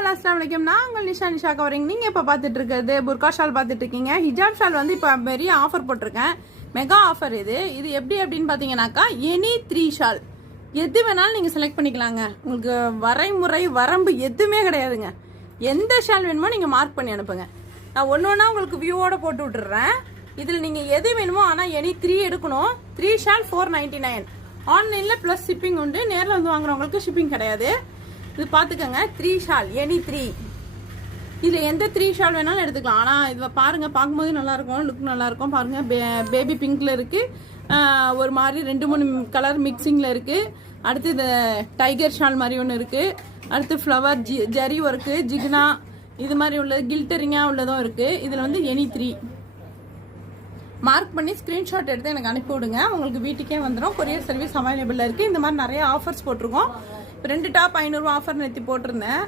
Hello அஸ்ஸலாமு அலைக்கும். நான் உங்கள் நிஷா கவரிங். நீங்கள் இப்போ பார்த்துட்டு இருக்கிறது புர்கா ஷால் பார்த்துட்டு இருக்கீங்க. ஹிஜாப் ஷால் வந்து இப்போ பெரிய ஆஃபர் போட்டிருக்கேன், மெகா ஆஃபர். இது எப்படி அப்படின்னு பார்த்தீங்கன்னாக்கா, எனி 3 ஷால் எது வேணாலும் நீங்கள் செலக்ட் பண்ணிக்கலாங்க. உங்களுக்கு வரைமுறை வரம்பு எதுவுமே கிடையாதுங்க. எந்த ஷால் வேணுமோ நீங்கள் மார்க் பண்ணி அனுப்புங்க. நான் ஒன்று ஒன்றா உங்களுக்கு வியூவோட போட்டு விட்டுறேன். இதில் நீங்கள் எது வேணுமோ, ஆனால் எனி 3 எடுக்கணும். 3 ஷால் 499. ஆன்லைனில் ப்ளஸ் ஷிப்பிங் உண்டு. நேரில் வந்து வாங்குறவங்களுக்கு ஷிப்பிங் கிடையாது. இது பார்த்துக்கோங்க, 3 ஷால் எனி 3. இதில் எந்த 3 ஷால் வேணாலும் எடுத்துக்கலாம். ஆனால் இதை பாருங்கள், பார்க்கும்போது நல்லாயிருக்கும், லுக் நல்லாயிருக்கும். பாருங்கள், பேபி பிங்க்கில் இருக்குது, ஒரு மாதிரி 2-3 கலர் மிக்சிங்கில் இருக்குது. அடுத்து இந்த டைகர் ஷால் மாதிரி ஒன்று இருக்குது. அடுத்து ஃப்ளவர் ஜரி ஒர்க்கு, ஜிக்னா இது மாதிரி உள்ளது, கில்டரிங்காக உள்ளதும் இருக்குது. இதில் வந்து எனி 3 மார்க் பண்ணி ஸ்க்ரீன்ஷாட் எடுத்து எனக்கு அனுப்பி விடுங்க. உங்களுக்கு வீட்டுக்கே வந்துடும். கொரியர் சர்வீஸ் அவைலபிளாக இருக்குது. இந்த மாதிரி நிறைய ஆஃபர்ஸ் போட்டிருக்கோம். 2 டாப் 500 ஆஃபர் நேற்று போட்டிருந்தேன்.